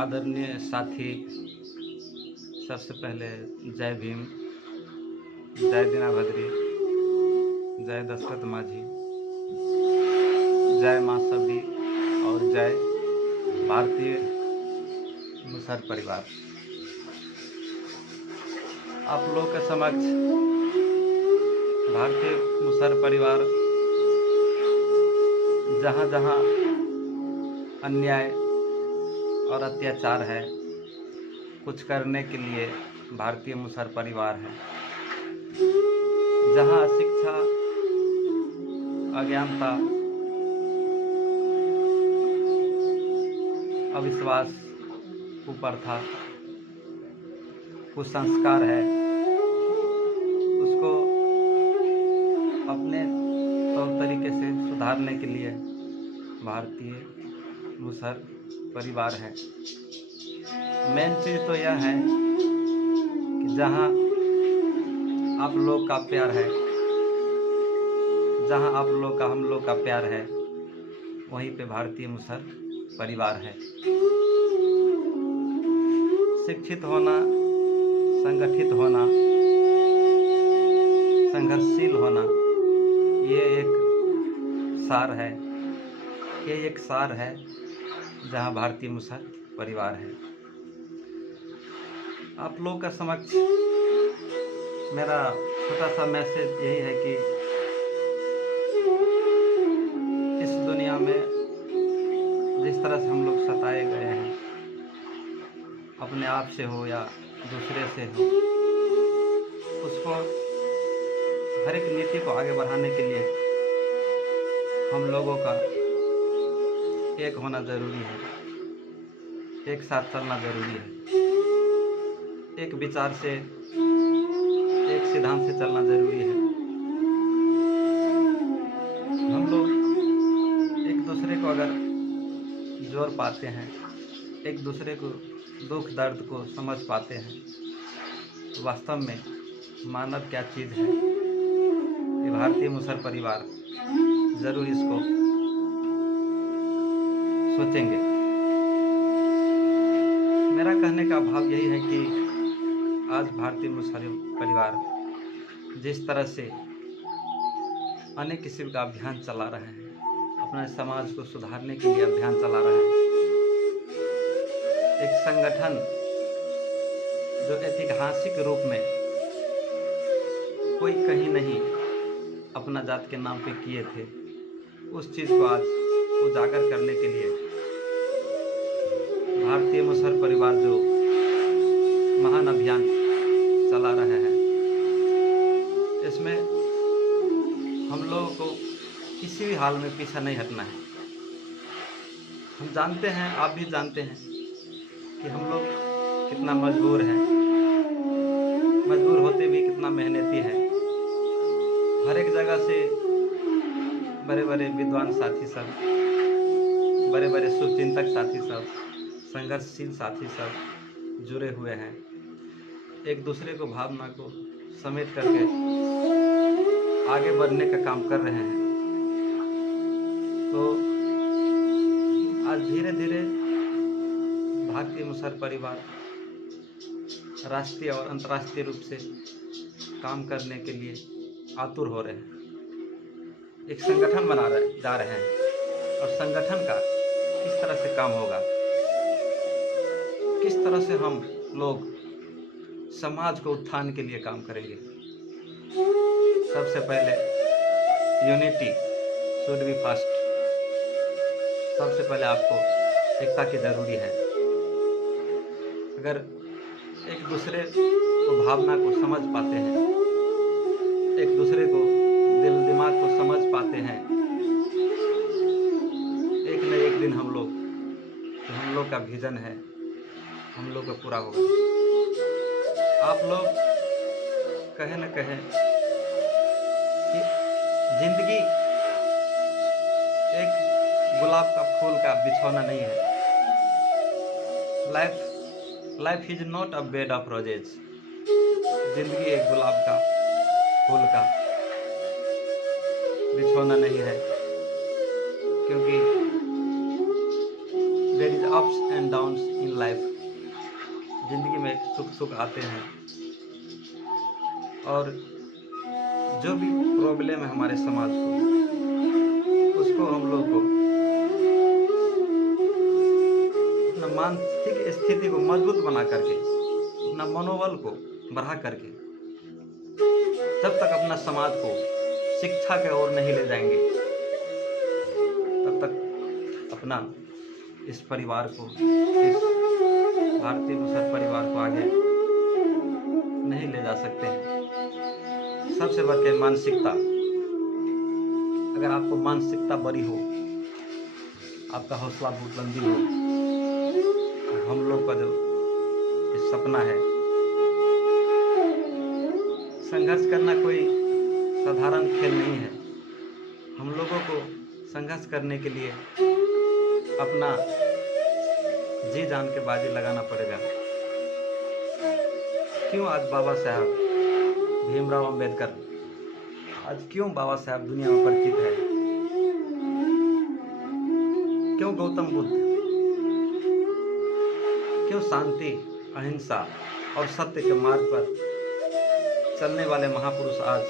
आदरणीय साथी, सबसे पहले जय भीम, जय दीनाभद्री, जय दशरथ माझी, जय माँ सभी और जय भारतीय मुसहर परिवार। आप लोग के समक्ष भारतीय मुसहर परिवार जहाँ जहाँ अन्याय और अत्याचार है, कुछ करने के लिए भारतीय मुसहर परिवार है। जहाँ शिक्षा, अज्ञानता, अविश्वास, कुप्रथा, कुसंस्कार है, उसको अपने तौर तरीके से सुधारने के लिए भारतीय मुसहर परिवार है। मेन चीज़ तो यह है कि जहाँ आप लोग का प्यार है, जहाँ आप लोग का हम लोग का प्यार है, वहीं पे भारतीय मुसहर परिवार है। शिक्षित होना, संगठित होना, संघर्षशील होना, ये एक सार है, ये एक सार है जहाँ भारतीय मुसहर परिवार है। आप लोग का समक्ष मेरा छोटा सा मैसेज यही है कि इस दुनिया में जिस तरह से हम लोग सताए गए हैं, अपने आप से हो या दूसरे से हो, उसको हर एक नीति को आगे बढ़ाने के लिए हम लोगों का एक होना ज़रूरी है, एक साथ चलना ज़रूरी है, एक विचार से, एक सिद्धांत से चलना ज़रूरी है। हम लोग एक दूसरे को अगर जोड़ पाते हैं, एक दूसरे को दुख दर्द को समझ पाते हैं, तो वास्तव में मानव क्या चीज़ है, ये भारतीय मुसहर परिवार ज़रूर इसको सोचेंगे। मेरा कहने का भाव यही है कि आज भारतीय मुसहर परिवार जिस तरह से अनेक किस्म का अभियान चला रहे हैं, अपने समाज को सुधारने के लिए अभियान चला रहे हैं, एक संगठन जो ऐतिहासिक रूप में कोई कहीं नहीं अपना जात के नाम पे किए थे, उस चीज़ को आज उजागर करने के लिए भारतीय मुसहर परिवार जो महान अभियान चला रहे हैं, इसमें हम लोगों को किसी भी हाल में पीछा नहीं हटना है। हम जानते हैं, आप भी जानते हैं कि हम लोग कितना मजबूर हैं, मजबूर होते भी कितना मेहनती हैं। हर एक जगह से बड़े बड़े विद्वान साथी सब, बड़े बड़े शुभचिंतक साथी सब, संघर्षशील साथी सब जुड़े हुए हैं, एक दूसरे को भावना को समेट करके आगे बढ़ने का काम कर रहे हैं। तो आज धीरे धीरे भारतीय मुसहर परिवार राष्ट्रीय और अंतर्राष्ट्रीय रूप से काम करने के लिए आतुर हो रहे हैं, एक संगठन जा रहे हैं, और संगठन का किस तरह से काम होगा, किस तरह से हम लोग समाज को उत्थान के लिए काम करेंगे। सबसे पहले यूनिटी शुड बी फर्स्ट। सबसे पहले आपको एकता की ज़रूरी है। अगर एक दूसरे को भावना को समझ पाते हैं, एक दूसरे को दिल दिमाग को समझ पाते हैं, एक न एक दिन हम लोग का विजन है, हम लोग का पूरा होगा। आप लोग कहे न कहे कि जिंदगी एक गुलाब का फूल का बिछौना नहीं है। Life is not a bed of roses. जिंदगी एक गुलाब का फूल का बिछौना नहीं है, क्योंकि there is ups and downs in in life, ज़िंदगी में सुख आते हैं, और जो भी प्रॉब्लम है हमारे समाज को, उसको हम लोग को अपना मानसिक स्थिति को मजबूत बना करके, अपना मनोबल को बढ़ा करके, जब तक अपना समाज को शिक्षा की ओर नहीं ले जाएंगे, तब तक अपना इस परिवार को, इस भारतीय मुसर परिवार को आगे नहीं ले जा सकते हैं। सबसे बढ़ के मानसिकता, अगर आपको मानसिकता बड़ी हो, आपका हौसला बुलंदी हो, हम लोग का जो ये सपना है, संघर्ष करना कोई साधारण खेल नहीं है। हम लोगों को संघर्ष करने के लिए अपना जी जान के बाजी लगाना पड़ेगा। क्यों आज बाबा साहब भीमराव अंबेडकर, आज क्यों बाबा साहब दुनिया में परिचित है? क्यों गौतम बुद्ध, क्यों शांति, अहिंसा और सत्य के मार्ग पर चलने वाले महापुरुष आज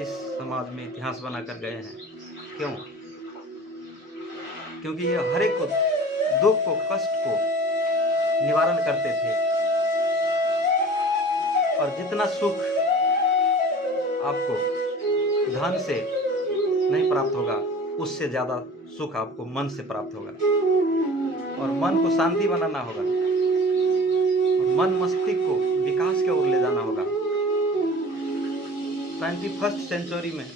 इस समाज में इतिहास बनाकर गए हैं? क्यों? क्योंकि ये हर एक को दुख को, कष्ट को निवारण करते थे, और जितना सुख आपको धन से नहीं प्राप्त होगा, उससे ज्यादा सुख आपको मन से प्राप्त होगा, और मन को शांति बनाना होगा, और मन मस्तिष्क को विकास की ओर ले जाना होगा। 21st सेंचुरी में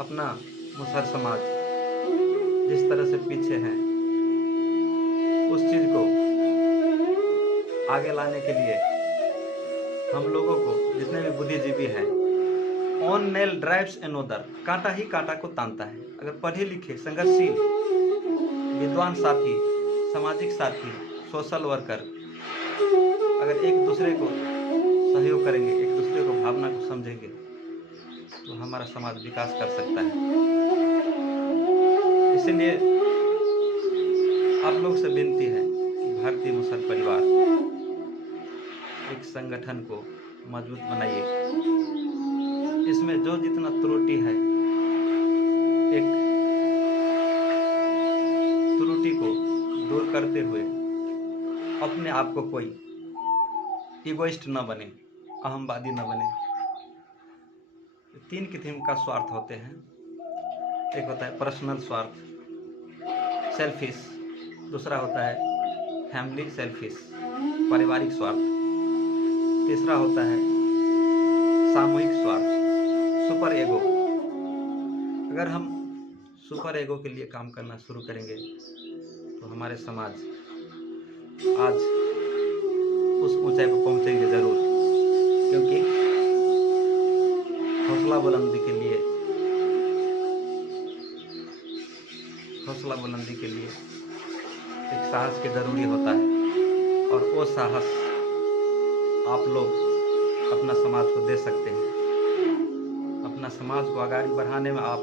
अपना मुसहर समाज जिस तरह से पीछे है, उस चीज को आगे लाने के लिए हम लोगों को, जितने भी बुद्धिजीवी हैं, ऑन नेल ड्राइव्स एनोदर, कांटा ही कांटा को तानता है। अगर पढ़े लिखे, संघर्षशील, विद्वान साथी, सामाजिक साथी, सोशल वर्कर अगर एक दूसरे को सहयोग करेंगे, एक दूसरे को भावना को समझेंगे, तो हमारा समाज विकास कर सकता है। इसलिए आप लोग से विनती है कि भारतीय मुसहर परिवार एक संगठन को मजबूत बनाइए। इसमें जो जितना त्रुटि है, एक त्रुटि को दूर करते हुए अपने आप को कोई इगोइस्ट न बने, अहमवादी न बने। 3 किस्म का स्वार्थ होते हैं। एक होता है पर्सनल स्वार्थ, सेल्फिश, दूसरा होता है फैमिली सेल्फिश, पारिवारिक स्वार्थ, तीसरा होता है सामूहिक स्वार्थ, सुपर एगो। अगर हम सुपर एगो के लिए काम करना शुरू करेंगे तो हमारे समाज आज उस ऊंचाई पर पहुंचेंगे जरूर, क्योंकि हौसला बुलंदी के लिए एक साहस की जरूरी होता है, और वो साहस आप लोग अपना समाज को दे सकते हैं। अपना समाज को आगे बढ़ाने में आप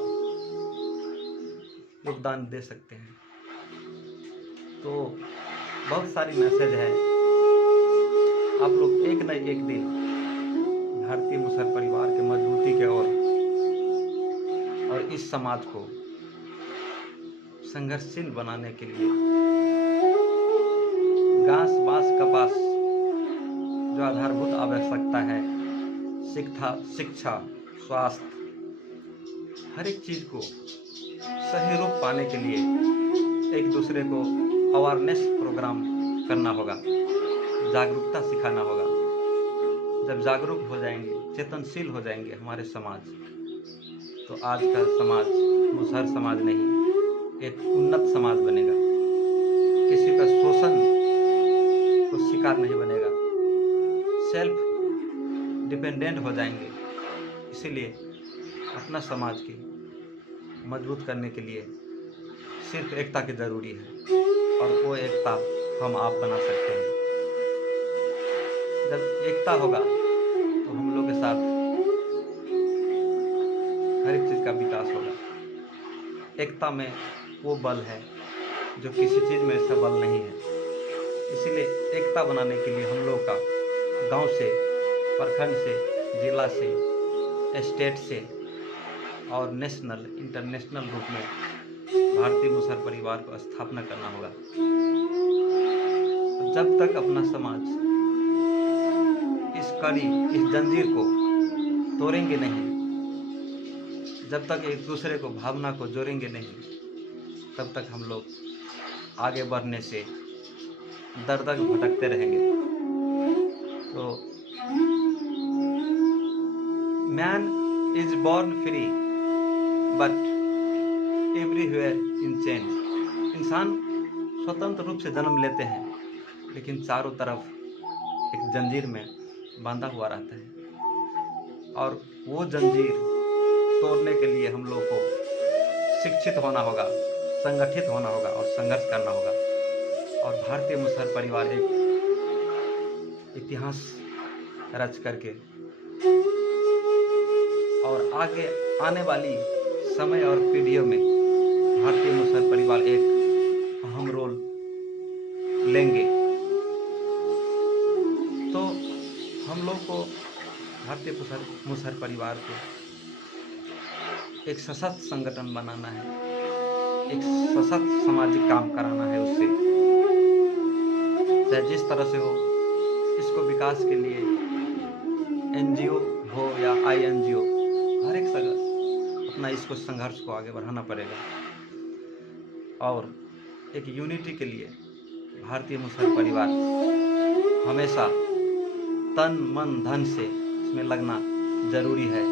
योगदान दे सकते हैं। तो बहुत सारी मैसेज है। आप लोग एक न एक दिन भारतीय मुसहर परिवार के मजबूती के ओर और इस समाज को संघर्षशील बनाने के लिए घास, बांस, कपास जो आधारभूत आवश्यकता है, शिक्षा, स्वास्थ्य, हर एक चीज को सही रूप पाने के लिए एक दूसरे को अवेयरनेस प्रोग्राम करना होगा, जागरूकता सिखाना होगा। जब जागरूक हो जाएंगे, चेतनशील हो जाएंगे हमारे समाज, तो आज का समाज मुसहर समाज नहीं, एक उन्नत समाज बनेगा। किसी का शोषण को शिकार नहीं बनेगा, सेल्फ डिपेंडेंट हो जाएंगे। इसीलिए अपना समाज की मजबूत करने के लिए सिर्फ एकता की जरूरी है, और वो एकता हम आप बना सकते हैं। जब एकता होगा तो हम लोग के साथ हर एक चीज का विकास होगा। एकता में वो बल है जो किसी चीज़ में सबल नहीं है। इसीलिए एकता बनाने के लिए हम लोग का गांव से, प्रखंड से, जिला से, स्टेट से और नेशनल इंटरनेशनल रूप में भारतीय मुसहर परिवार को स्थापना करना होगा। जब तक अपना समाज इस कड़ी, इस जंजीर को तोड़ेंगे नहीं, जब तक एक दूसरे को, भावना को जोड़ेंगे नहीं, तब तक हम लोग आगे बढ़ने से दर दर भटकते रहेंगे। तो man is born free but everywhere in chain. इंसान स्वतंत्र रूप से जन्म लेते हैं, लेकिन चारों तरफ एक जंजीर में बांधा हुआ रहता है। और वो जंजीर तोड़ने के लिए हम लोग को शिक्षित होना होगा, संगठित होना होगा और संघर्ष करना होगा। और भारतीय मुसहर परिवार एक इतिहास रच करके और आगे आने वाली समय और पीढ़ियों में भारतीय मुसहर परिवार एक अहम रोल लेंगे। तो हम लोग को भारतीय मुसहर परिवार को एक सशक्त संगठन बनाना है, एक सशक्त सामाजिक काम कराना है उससे, चाहे जिस तरह से हो। इसको विकास के लिए एनजीओ हो या INGO, हर एक अपना इसको संघर्ष को आगे बढ़ाना पड़ेगा। और एक यूनिटी के लिए भारतीय मुसहर परिवार हमेशा तन मन धन से इसमें लगना जरूरी है।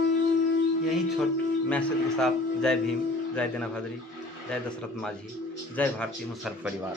यही छोट मैसेज के साथ जय भीम, जय देना भद्री, जय दशरथ माझी, जय भारतीय मुसहर परिवार।